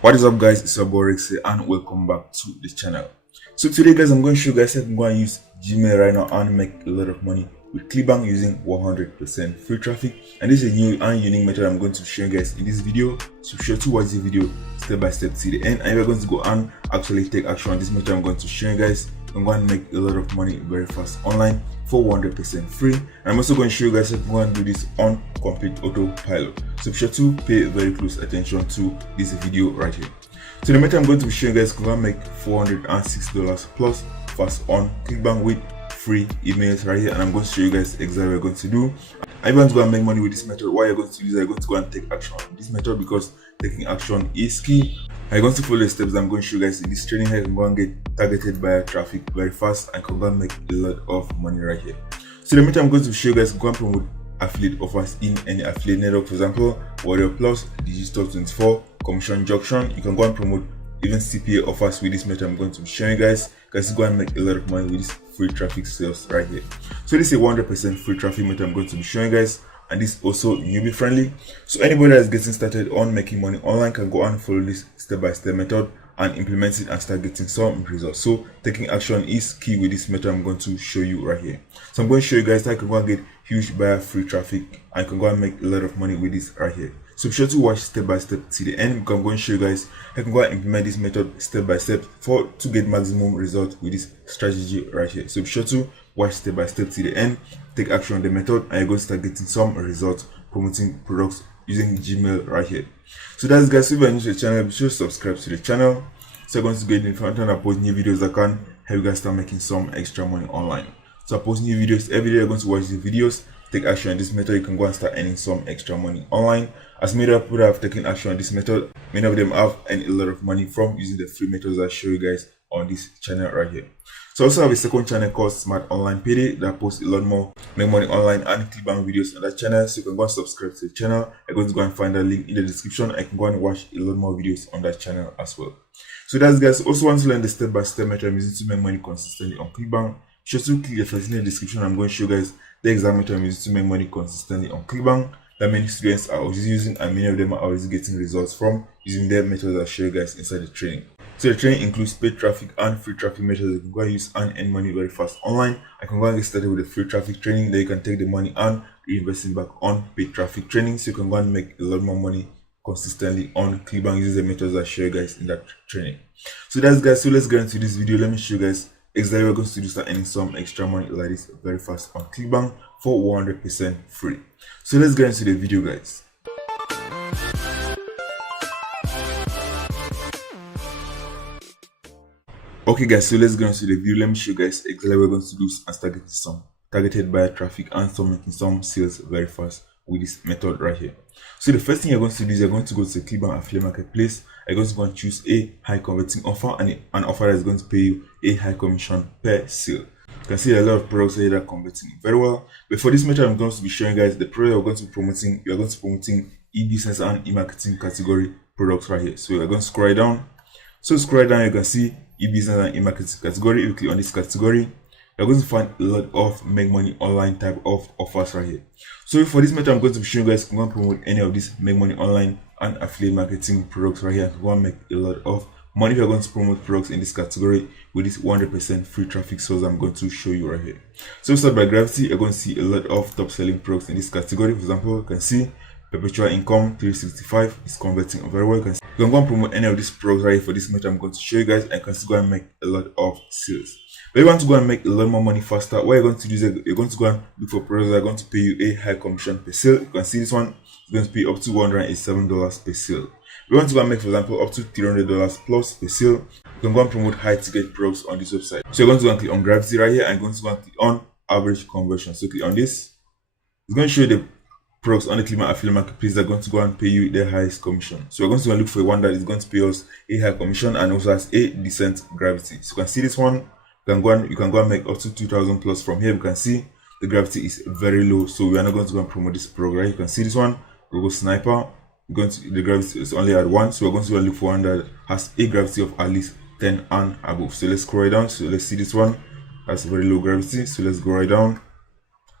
What is up, guys? It's your boy Rex here and welcome back to the channel. So today, guys, I'm going to show you guys how you can go and use Gmail right now and make a lot of money with Clickbank using 100% free traffic. And this is a new and unique method I'm going to show you guys in this video. So be sure to watch the video step by step to the end, and we're going to go and actually take action on this method I'm going to show you guys. I'm going to make a lot of money very fast online for 100% free. And I'm also going to show you guys how to go and do this on complete autopilot. So be sure to pay very close attention to this video right here. So the method I'm going to be showing you guys can make $406 plus fast on Clickbank with free emails right here, and I'm going to show you guys exactly what you're going to do. I'm going to go and make money with this method. Why you're going to use it, you're going to go and take action on this method because taking action is key. I'm going to follow the steps I'm going to show you guys in this training. How you can go and get targeted by traffic very fast and can go and make a lot of money right here. So the method I'm going to show you guys, go and promote affiliate offers in any affiliate network. For example, Warrior Plus, Digital 24, Commission Junction. You can go and promote even CPA offers with this method I'm going to be showing you guys. You can go and make a lot of money with this free traffic sales right here. So this is a 100% free traffic method I'm going to be showing you guys, and this is also newbie friendly. So anybody that is getting started on making money online can go and follow this step-by-step method and implement it and start getting some results. So taking action is key with this method I'm going to show you right here. So I'm going to show you guys how you can go and get huge buyer free traffic and you can go and make a lot of money with this right here. So be sure to watch step by step to the end because I'm going to show you guys how you can go and implement this method step by step to get maximum result with this strategy right here. So be sure to watch step by step to the end, take action on the method, and you're going to start getting some results promoting products using Gmail right here. So that's, guys, if you're new to the channel, be sure to subscribe to the channel so you're going to get the information. I post new videos that can help you guys start making some extra money online. So I post new videos every day. You're going to watch the videos, take action on this method. You can go and start earning some extra money online. As many people have taken action on this method, many of them have earned a lot of money from using the free methods I show you guys on this channel right here. So I also have a second channel called Smart Online Payday that posts a lot more make money online and Clickbank videos on that channel. So you can go and subscribe to the channel. I'm going to go and find the link in the description. I can go and watch a lot more videos on that channel as well. So that's, guys, also want to learn the step-by-step method I'm using to make money consistently on Clickbank. Just to click the first in the description. I'm going to show you guys the exact method I'm using to make money consistently on Clickbank that many students are always using, and many of them are always getting results from using their methods I show you guys inside the training. So the training includes paid traffic and free traffic methods you can go and use and earn money very fast online. I can go and get started with the free traffic training. Then you can take the money and reinvest it back on paid traffic training, so you can go and make a lot more money consistently on Clickbank using the methods I show you guys in that training. So that's, guys, so let's get into this video. Let me show you guys exactly what we're going to do, start earning some extra money like this very fast on Clickbank for 100% free. So let's get into the video, guys. Okay, guys, so let's get into the video. Let me show you guys exactly what we're going to do and start getting some targeted buyer traffic and start making some sales very fast with this method right here. So the first thing you're going to do is you're going to go to the Clickbank affiliate marketplace. You're going to go and choose a high converting offer and an offer that is going to pay you a high commission per sale. You can see a lot of products here that are converting very well. But for this method, I'm going to be showing guys the product you're going to be promoting. You're going to be promoting e-business and e-marketing category products right here. So you're going to scroll down. So scroll down, you can see e-business and e-marketing category. If you click on this category, you're going to find a lot of make money online type of offers right here. So for this method, I'm going to be showing you guys, you can promote any of these make money online and affiliate marketing products right here. You want to make a lot of money if you're going to promote products in this category with this 100% free traffic source I'm going to show you right here. So start by gravity, you're going to see a lot of top selling products in this category. For example, you can see perpetual income 365 is converting very well. You can go and promote any of these products right here for this method I'm going to show you guys, and you can still go and make a lot of sales. But you want to go and make a lot more money faster, what you're going to do is you're going to go and look for products that are going to pay you a high commission per sale. You can see this one is going to pay up to $187 per sale. If you want to go and make, for example, up to $300 plus per sale, you can go and promote high ticket products on this website. So you're going to go and click on gravity right here, and you're going to go and click on average conversion. So click on this. It's going to show you the products on the Clickbank affiliate marketplace that are going to go and pay you the highest commission. So we're going to go and look for one that is going to pay us a high commission and also has a decent gravity. So you can see this one. You can go and make up to 2,000 plus from here. You can see the gravity is very low, so we are not going to go and promote this product. Right? You can see this one, Google Sniper. The gravity is only at 1, so we're going to go and look for one that has a gravity of at least 10 and above. So let's scroll right down. So let's see this one has very low gravity. So let's go right down.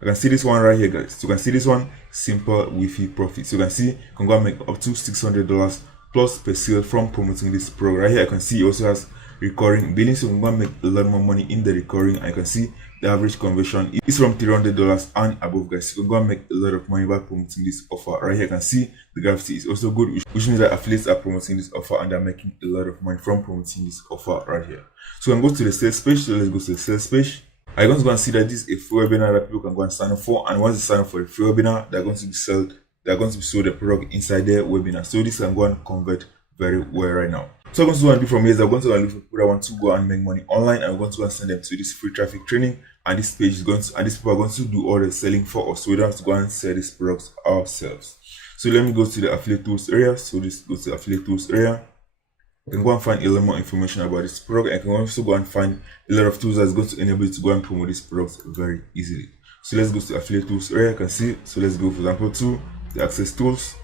You can see this one right here, guys. So you can see this one, simple Wi-Fi profit. So you can see you can go and make up to $600 plus per sale from promoting this product. Right here I can see it also has recurring billing, so I'm going to make a lot more money in the recurring. I can see the average conversion is from $300 and above, guys. So I'm going to make a lot of money by promoting this offer. Right here I can see the graphity is also good, which means that affiliates are promoting this offer and they're making a lot of money from promoting this offer right here. So I'm going to go to the sales page. So let's go to the sales page. I'm going to go and see that this is a free webinar that people can go and sign up for, and once they sign up for a free webinar, they're going to be sold the product inside their webinar. So this can go and convert very well right now. So I'm going to go and do from here is I'm going to go and look for people that want to go and make money online. I'm going to go and send them to this free traffic training, and this page is going to, and these people are going to do all the selling for us, so we don't have to go and sell these products ourselves. So let me go to the affiliate tools area. So just go to the affiliate tools area. You can go and find a lot more information about this product. I can also go and find a lot of tools that's going to enable you to go and promote this product very easily. So let's go to the affiliate tools area. You can see, so let's go for example to the access tools.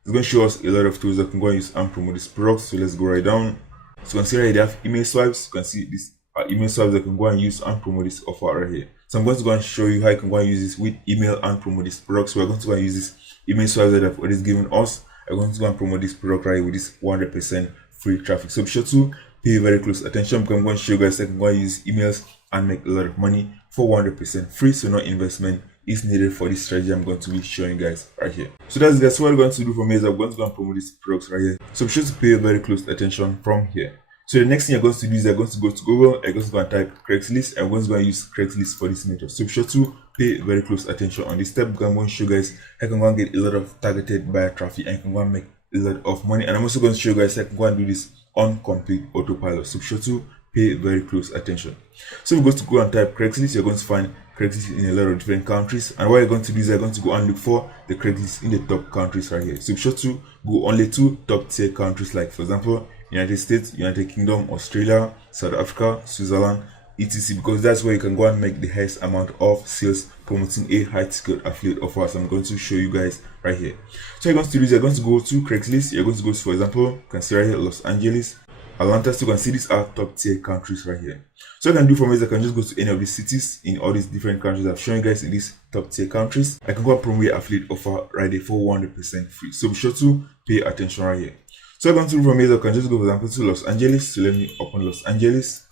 It's going to show us a lot of tools that can go and use and promote this product. So let's go right down. So you can see right here they have email swipes. You can see this email swipes that can go and use and promote this offer right here. So I'm going to go and show you how you can go and use this with email and promote this product. So we're going to go and use this email swipes that I've already given us. I'm going to go and promote this product right here with this 100% free traffic. So be sure to pay very close attention because I'm going to show you guys that you can go and use emails and make a lot of money for 100% free. So no investment is needed for this strategy I'm going to be showing you guys right here. So that's guys what we're going to do from here is I'm going to go and promote these products right here. So be sure to pay very close attention from here. So the next thing you're going to do is you're going to go to Google, you're going to go and type Craigslist. I'm going to go and use Craigslist for this method. So be sure to pay very close attention on this step because I'm going to show you guys how you can go and get a lot of targeted buyer traffic and you can go and make a lot of money. And I'm also going to show you guys how you can go and do this on complete autopilot. So be sure to pay very close attention. So if you go and type Craigslist, you're going to find Craigslist in a lot of different countries, and what you're going to do is you're going to go and look for the Craigslist in the top countries right here. So be sure to go only to top tier countries, like for example United States, United Kingdom, Australia, South Africa, Switzerland, etc, because that's where you can go and make the highest amount of sales promoting a high ticket affiliate offer. So I'm going to show you guys right here. So you're going to do is you're going to go to Craigslist. You're going to go to, for example, you can see right here Los Angeles, Atlanta. So you can see these are top tier countries right here. So I can do from here is I can just go to any of these cities in all these different countries I've shown you guys in these top tier countries. I can go and promote affiliate offer right there for 100% free. So be sure to pay attention right here. So I'm going to do from here is I can just go for example to Los Angeles. So let me open Los Angeles.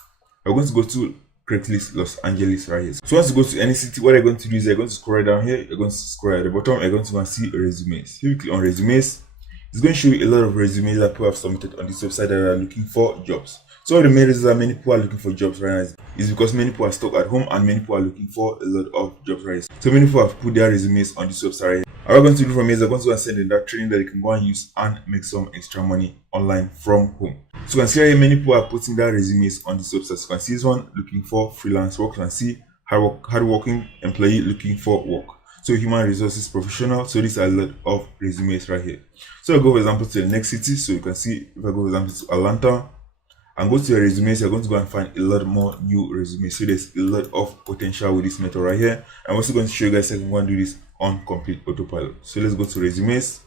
I'm going to go to Craigslist Los Angeles right here. So once you go to any city, what you're going to do is you're going to scroll down here. You're going to scroll at the bottom. You're going to go and see resumes. If you click on resumes, it's going to show you a lot of resumes that people have submitted on this website that are looking for jobs. So the main reason that many people are looking for jobs right now is because many people are stuck at home and many people are looking for a lot of jobs right now. So many people have put their resumes on this website right here. What we're going to do from here is I'm going to go and send in that training that you can go and use and make some extra money online from home. So you can see here many people are putting their resumes on this website. So you can see this one looking for freelance work. You can see hardworking employee looking for work. So human resources professional. So these are a lot of resumes right here. So I'll go for example to the next city. So you can see if I go for example to Atlanta and go to your resumes, you're going to go and find a lot more new resumes. So there's a lot of potential with this method right here. I'm also going to show you guys how you can go and do this on complete autopilot. So let's go to resumes.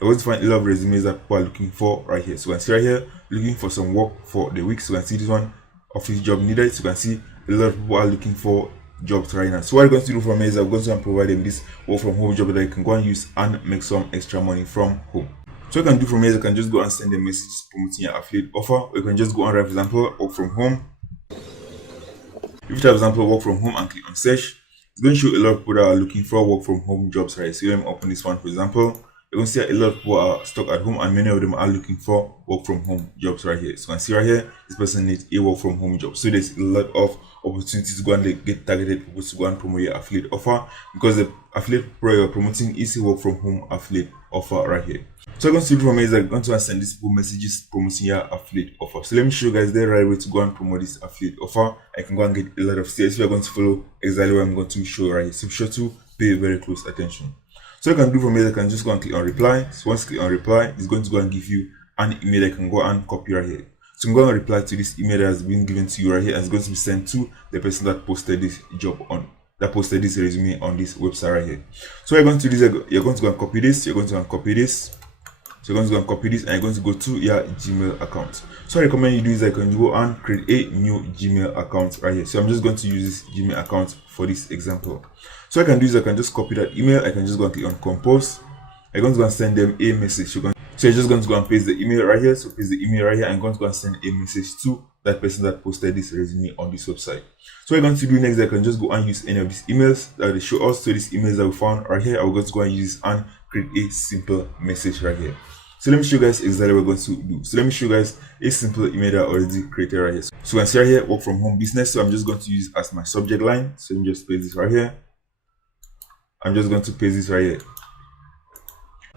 You're going to find a lot of resumes that people are looking for right here. So you can see right here looking for some work for the week. So you can see this one, office job needed. So you can see a lot of people are looking for jobs right now. So what I'm going to do from here is I'm going to provide them this work from home job that I can go and use and make some extra money from home. So you can do from here, you can just go and send them messages promoting your affiliate offer, or you can just go and write, for example, work from home. If you have, for example, work from home and click on search, it's going to show a lot of people that are looking for work from home jobs right. So let me open this one, for example. You're going to see a lot of people are stuck at home and many of them are looking for work from home jobs right here. So you can see right here, this person needs a work from home job. So there's a lot of opportunities to go and get targeted people to go and promote your affiliate offer, because the affiliate product you're promoting is a work from home affiliate offer right here. So I'm going to do from here is I'm going to send these people messages promoting your affiliate offer. So let me show you guys the right way to go and promote this affiliate offer. I can go and get a lot of sales. We are going to follow exactly what I'm going to show right here. So be sure to pay very close attention. So you can do from here, I can just go and click on reply. So once you click on reply, it's going to go and give you an email I can go and copy right here. So I'm going to reply to this email that has been given to you right here, and it's going to be sent to the person that posted this job on, that posted this resume on this website right here. So you're going to do this, you're going to go and copy this, you're going to go and copy this. So you're going to go and copy this and you're going to go to your Gmail account. So I recommend you do is I can go and create a new Gmail account right here. So I'm just going to use this Gmail account for this example. So I can do is I can just copy that email. I can just go and click on compose. I'm going to go and send them a message. So So you're just going to go and paste the email right here. So paste the email right here. I'm going to go and send a message to that person that posted this resume on this website. So what I'm going to do next, I can just go and use any of these emails that they show us. So these emails that we found right here, I'm going to go and use and create a simple message right here. So let me show you guys exactly what we're going to do. So let me show you guys a simple email that I already created right here. So you can see right here, work from home business. So I'm just going to use as my subject line. So let me just paste this right here. I'm just going to paste this right here.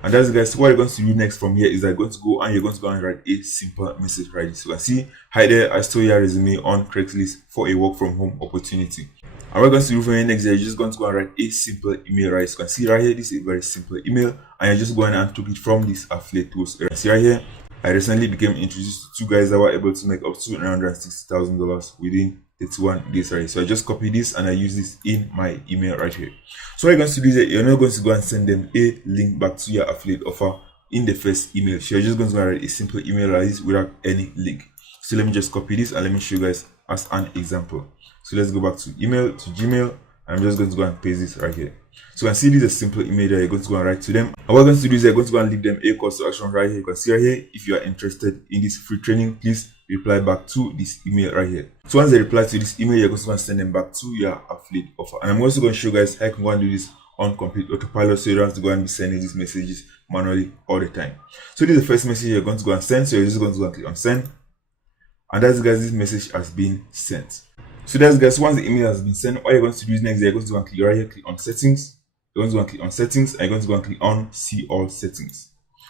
And that's guys, what you're going to do next from here is that you're going to go and write a simple message right here. So you can see, hi there, I stole your resume on Craigslist for a work from home opportunity. And what we're going to do from here next, you're just going to go and write a simple email right. So you can see right here, this is a very simple email, and you're just going and took it from this affiliate tools. You can see right here, I recently became introduced to two guys that were able to make up to $960,000 within 31 days right. So I just copy this and I use this in my email right here. So what you're going to do is that you're not going to go and send them a link back to your affiliate offer in the first email. So you're just going to write a simple email like this without any link. So let me just copy this and let me show you guys as an example. So let's go back to email, to Gmail, and I'm just going to go and paste this right here. So you can see this is a simple email that you're going to go and write to them. And what you're going to do is you're going to go and leave them a call to action right here. You can see right here, if you are interested in this free training, please reply back to this email right here. So once they reply to this email, you're going to go and send them back to your affiliate offer. And I'm also going to show you guys how you can go and do this on complete autopilot, so you don't have to go and be sending these messages manually all the time. So this is the first message you're going to go and send. So you're just going to go and click on send. And that's guys, this message has been sent. So that's guys, once the email has been sent, what you're going to do is next, you're going to go and click right here, click on settings. You're going to go and click on settings, and you're going to go and click on see all settings.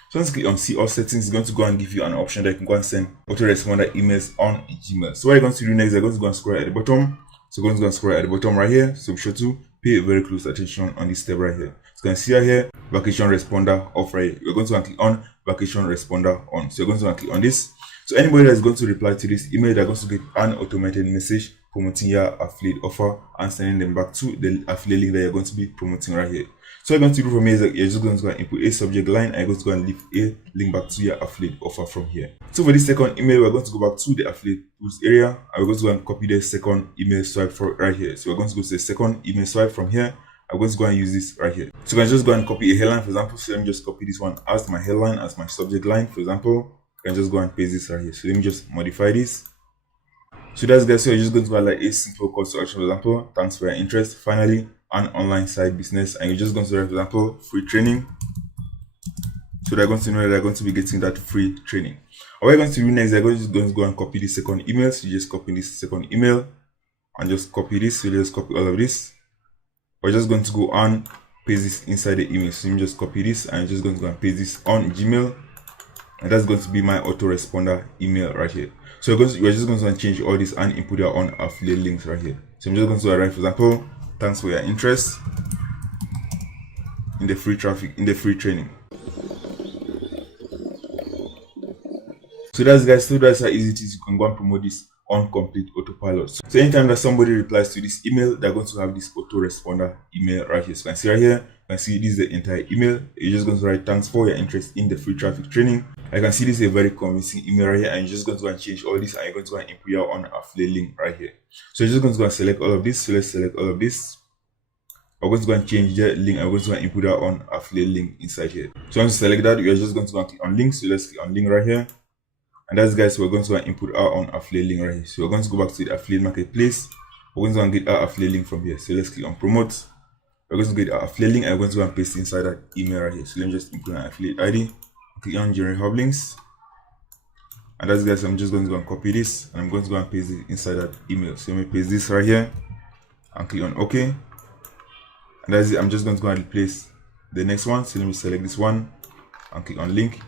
So once you click on see all settings, it's going to go and give you an option that you can go and send autoresponder emails on Gmail. So what you're going to do next, you're going to go and scroll at the bottom. So you're going to go and scroll at the bottom right here. So be sure to pay very close attention on this step right here. So you can see right here, vacation responder off right here. You're going to go and click on vacation responder on. So you're going to go and click on this. So anybody that's going to reply to this email, they're going to get an automated message promoting your affiliate offer and sending them back to the affiliate link that you're going to be promoting right here. So what you're going to do from here is that you're just going to go and input a subject line, and you're going to go and leave a link back to your affiliate offer from here. So for this second email, we're going to go back to the affiliate tools area, and we're going to go and copy the second email swipe for right here. So we're going to go to the second email swipe from here. I'm going to go and use this right here. So you can just go and copy a headline, for example. So let me just copy this one as my headline, as my subject line, for example. I can just go and paste this right here. So let me just modify this. So that's guys, so you're just going to go like a simple call to action, for example, thanks for your interest, finally, an online side business, and you're just going to write, for example, free training. So they're going to know that they're going to be getting that free training. What we're going to do next, they're just going to go and copy the second email. So you just copy this second email and just copy this. So you just copy all of this. We're just going to go and paste this inside the email. So you just copy this and just going to go and paste this on Gmail. And that's going to be my autoresponder email right here. So you're just going to change all this and input your own affiliate links right here. So I'm just going to write, for example, thanks for your interest in the free training. So that's guys, so that's how easy it is. You can go and promote this on complete autopilot. So anytime that somebody replies to this email, they're going to have this autoresponder email right here. So you can see right here, you can see this is the entire email. You're just going to write thanks for your interest in the free traffic training. I can see this is a very convincing email right here, and you're just going to go and change all this, and you're going to go and input your own affiliate link right here. So you're just going to go and select all of this. So let's select all of this. I'm going to go and change the link. I'm going to go and input our own affiliate link inside here. So once you select that, you're just going to go and click on link. So let's click on link right here. And that's guys, we're going to go and input our own affiliate link right here. So we're going to go back to the affiliate marketplace. We're going to go and get our affiliate link from here. So let's click on promote. We're going to get our affiliate link, and we're going to go and paste inside that email right here. So let me just input an affiliate ID. Click on generate hub links. And that's guys, I'm just going to go and copy this, and I'm going to go and paste it inside that email. So let me paste this right here and click on OK. And that's it. I'm just going to go and replace the next one. So let me select this one and click on link.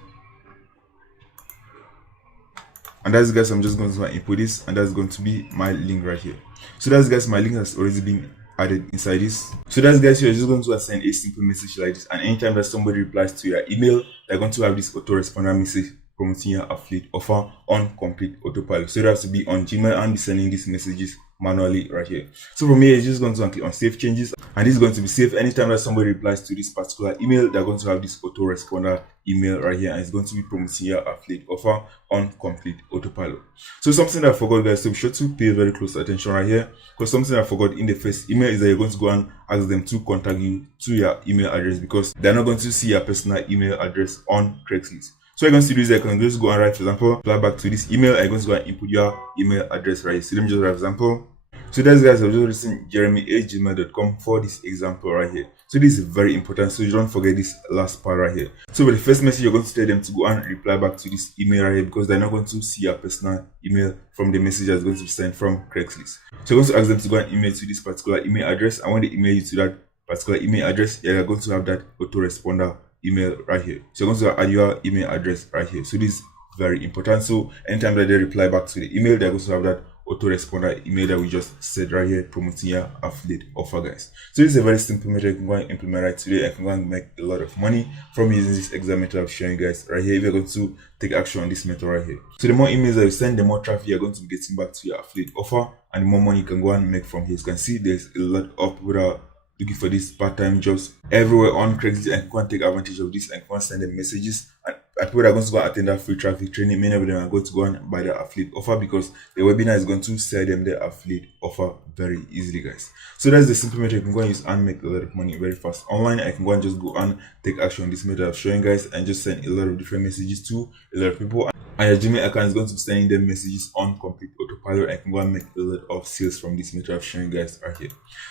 And that's guys, I'm just going to input this, and that's going to be my link right here. So that's guys, my link has already been added inside this. So that's guys, you're just going to send a simple message like this, and anytime that somebody replies to your email, they're going to have this autoresponder message promoting your affiliate offer on complete autopilot. So you have to be on Gmail and be sending these messages manually right here. So from here, you're just going to click on save changes, and this is going to be saved. Anytime that somebody replies to this particular email, they're going to have this autoresponder email right here, and it's going to be promoting your affiliate offer on complete autopilot. So something that I forgot guys, so be sure to pay very close attention right here, because something I forgot in the first email is that you're going to go and ask them to contact you to your email address, because they're not going to see your personal email address on Craigslist. So what you're going to do is I can just go and write, for example, reply back to this email. I'm going to go and input your email address right here. So let me just write example. So that's guys, I've just written jeremy@gmail.com for this example right here. So this is very important, so you don't forget this last part right here. So with the first message, you're going to tell them to go and reply back to this email right here, because they're not going to see your personal email from the message that's going to be sent from Craigslist. So you're going to ask them to go and email to this particular email address, and when they email you to that particular email address, you're going to have that autoresponder email right here. So you're going to add your email address right here. So this is very important. So anytime that they reply back to the email, they're going to have that autoresponder email that we just said right here, promoting your affiliate offer, guys. So this is a very simple method you can go and implement right today. I can go and make a lot of money from using this exact method I'm showing you guys right here. If you're going to take action on this method right here, so the more emails that you send, the more traffic you're going to be getting back to your affiliate offer, and the more money you can go and make from here. You can see there's a lot of people that are looking for these part-time jobs everywhere on Craigslist, and can take advantage of this and can send them messages. And people that are going to go attend that free traffic training, many of them are going to go and buy the affiliate offer, because the webinar is going to sell them the affiliate offer very easily, guys. So that's the simple method you can go and use and make a lot of money very fast online. I can go and just go and take action on this method I'm showing guys, and just send a lot of different messages to a lot of people, and your Gmail account is going to be sending them messages on complete autopilot. I can go and make a lot of sales from this method I'm showing you guys right here.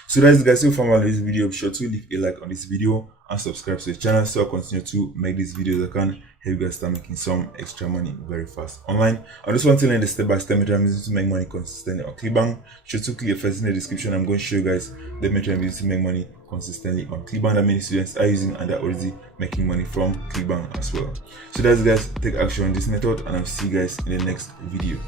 So that's it, guys. So for this video, be sure to leave a like on this video and subscribe to the channel, so I continue to make these videos. I can help you guys start making some extra money very fast online. I just want to learn the step-by-step method I'm using to make money consistently on Clickbank. Be sure to click first in the description. I'm going to show you guys the method I'm using to make money consistently on Clickbank that many students are using, and they're already making money from Clickbank as well. So that's, guys, take action on this method, and I'll see you guys in the next video.